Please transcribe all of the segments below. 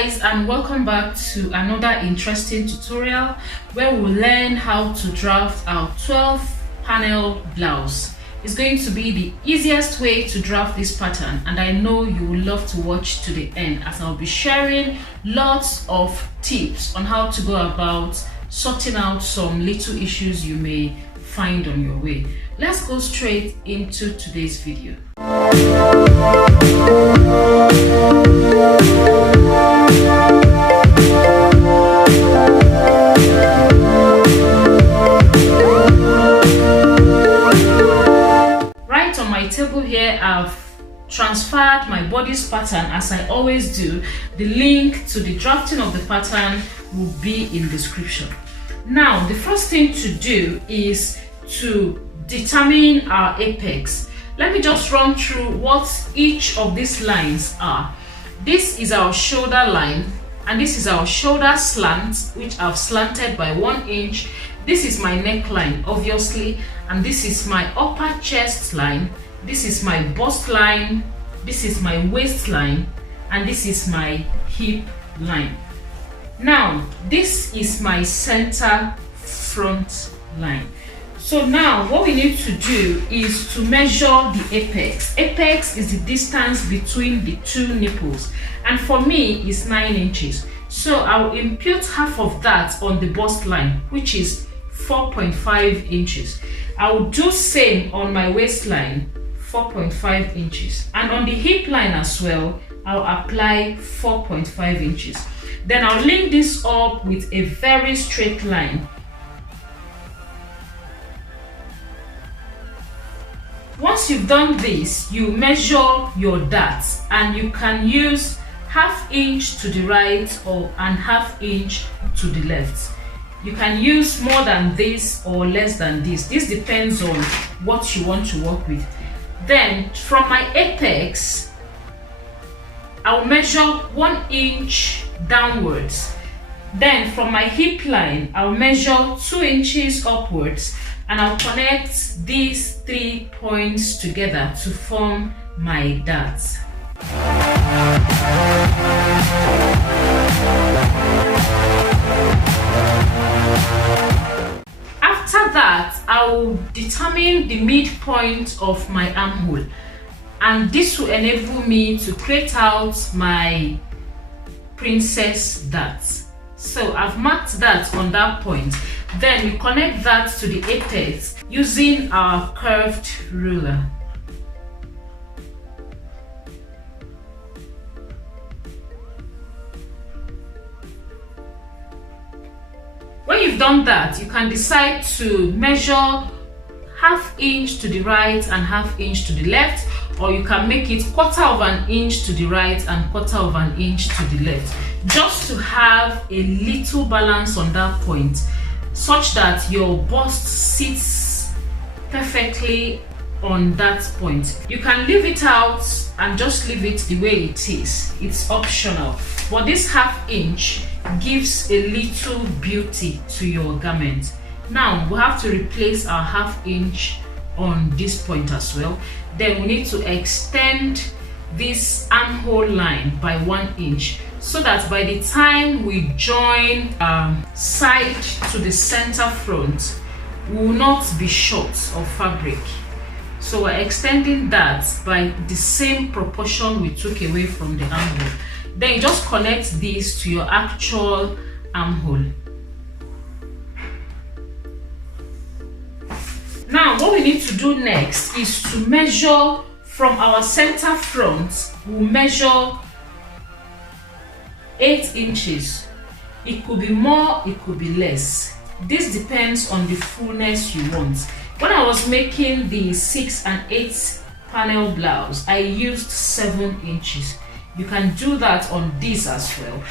guys, and welcome back to another interesting tutorial where we'll learn how to draft our 12 panel blouse. It's going to be the easiest way to draft this pattern, and I know you will love to watch to the end as I'll be sharing lots of tips on how to go about sorting out some little issues you may find on your way. Let's go straight into today's video. Right on my table here, I've transferred my bodice pattern as I always do. The link to the drafting of the pattern will be in description. Now, the first thing to do is to determine our apex. Let me just run through what each of these lines are. This is our shoulder line, and this is our shoulder slant, which I've slanted by 1 inch. This is my neckline, obviously, and this is my upper chest line. This is my bust line, this is my waistline, and this is my hip line. Now, this is my center front line. So now what we need to do is to measure the apex. Apex is the distance between the two nipples, and for me it's 9 inches. So I'll impute half of that on the bust line, which is 4.5 inches. I'll do same on my waistline, 4.5 inches, and on the hip line as well, I'll apply 4.5 inches. Then I'll link this up with a very straight line. Once you've done this, you measure your darts, and you can use 1/2 inch to the right and 1/2 inch to the left. You can use more than this or less than this. This depends on what you want to work with. Then from my apex, I'll measure 1 inch downwards. Then from my hip line, I'll measure 2 inches upwards, and I'll connect these 3 points together to form my darts. After that, I will determine the midpoint of my armhole, and this will enable me to create out my princess darts. So I've marked that on that point. Then we connect that to the apex using our curved ruler. When you've done that, you can decide to measure 1/2 inch to the right and 1/2 inch to the left, or you can make it 1/4 inch to the right and 1/4 inch to the left, just to have a little balance on that point, such that your bust sits perfectly on that point. You can leave it out and just leave it the way it is. It's optional, but this 1/2 inch gives a little beauty to your garment. Now we have to replace our 1/2 inch on this point as well. Then we need to extend this armhole line by 1 inch, so that by the time we join side to the center front, we will not be short of fabric. So we're extending that by the same proportion we took away from the armhole. Then you just connect this to your actual armhole. Now what we need to do next is to measure from our center front. We'll measure 8 inches. It could be more, it could be less. This depends on the fullness you want. When I was making the 6 and 8 panel blouse, I used 7 inches. You can do that on this as well.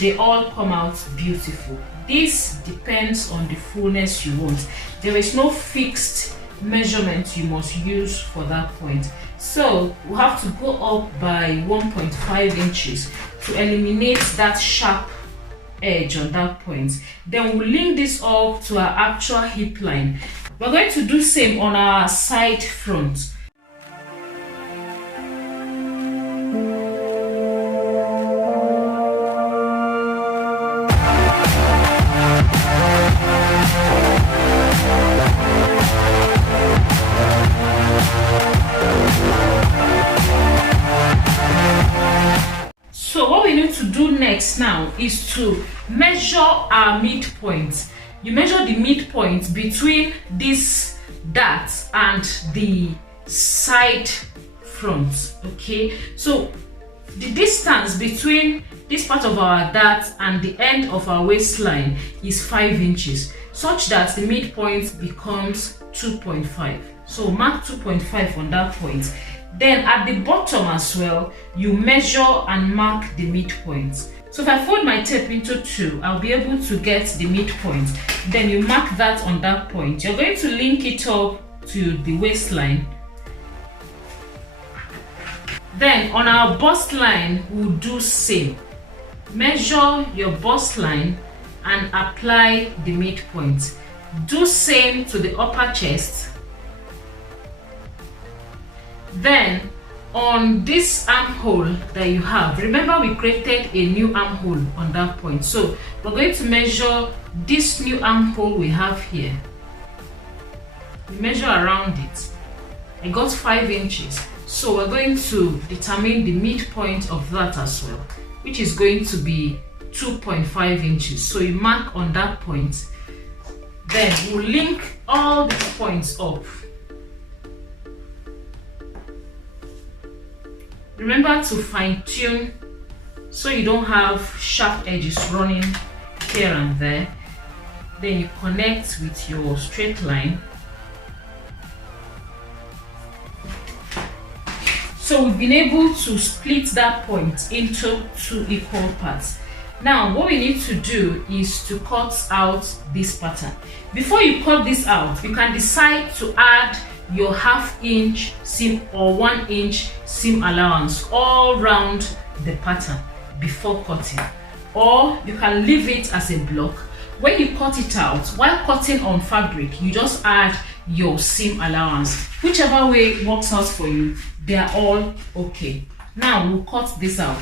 They all come out beautiful. This depends on the fullness you want. There is no fixed measurement you must use for that point. So we have to go up by 1.5 inches to eliminate that sharp edge on that point. Then we'll link this up to our actual hip line. We're going to do same on our side front. is to measure our midpoint. You measure the midpoint between this dart and the side front. Okay, so the distance between this part of our dart and the end of our waistline is 5 inches, such that the midpoint becomes 2.5. So mark 2.5 on that point. Then at the bottom as well, you measure and mark the midpoint. So if I fold my tape into 2, I'll be able to get the midpoint. Then you mark that on that point. You're going to link it up to the waistline. Then on our bust line, we'll do same. Measure your bust line and apply the midpoint. Do same to the upper chest. Then on this armhole that you have, remember we created a new armhole on that point. So we're going to measure this new armhole we have here. We measure around it. I got 5 inches. So we're going to determine the midpoint of that as well, which is going to be 2.5 inches. So you mark on that point. Then we'll link all the points up. Remember to fine tune so you don't have sharp edges running here and there. Then you connect with your straight line. So we've been able to split that point into 2 equal parts. Now what we need to do is to cut out this pattern. Before you cut this out, you can decide to add your 1/2 inch seam or 1 inch seam allowance all round the pattern before cutting, or you can leave it as a block. When you cut it out, while cutting on fabric, you just add your seam allowance. Whichever way works out for you, they are all okay. Now we'll cut this out.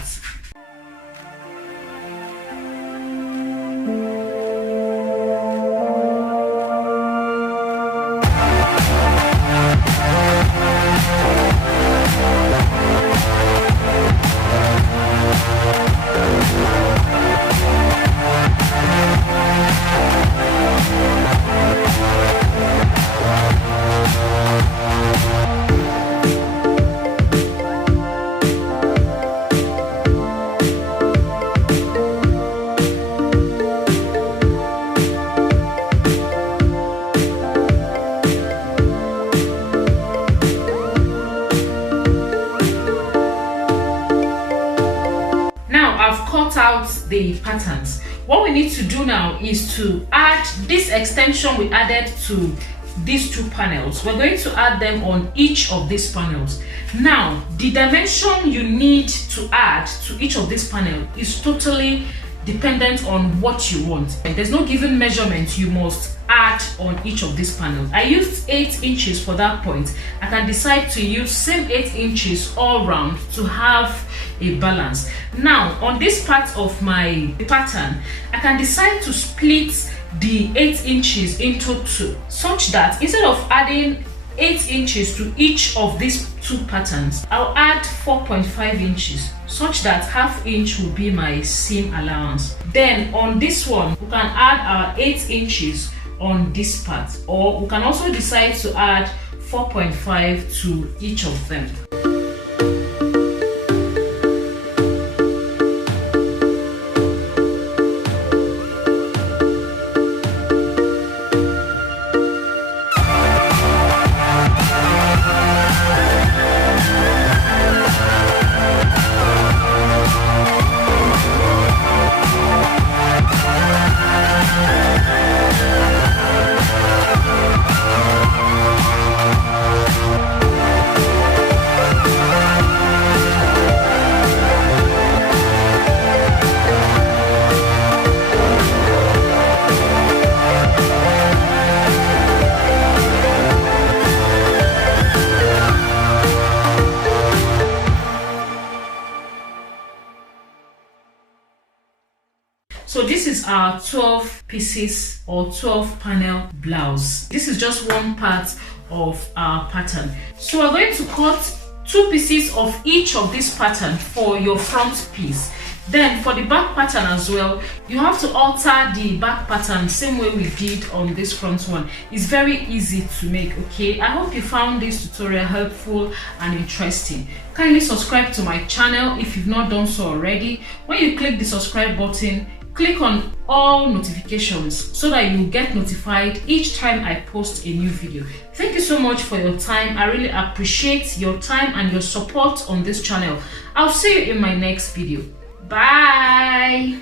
Out the patterns. What we need to do now is to add this extension we added to these 2 panels. We're going to add them on each of these panels. Now the dimension you need to add to each of these panels is totally dependent on what you want. There's no given measurement you must add on each of these panels. I used 8 inches for that point. I can decide to use same 8 inches all round to have a balance. Now on this part of my pattern, I can decide to split the 8 inches into 2, such that instead of adding 8 inches to each of these 2 patterns, I'll add 4.5 inches, such that 1/2 inch will be my seam allowance. Then on this one, we can add our 8 inches on this part, or we can also decide to add 4.5 to each of them. So this is our 12 pieces or 12 panel blouse. This is just one part of our pattern. So we're going to cut 2 pieces of each of this pattern for your front piece. Then for the back pattern as well, you have to alter the back pattern same way we did on this front one. It's very easy to make. Okay, I hope you found this tutorial helpful and interesting. Kindly subscribe to my channel if you've not done so already. When you click the subscribe button, click on all notifications so that you get notified each time I post a new video. Thank you so much for your time. I really appreciate your time and your support on this channel. I'll see you in my next video. Bye.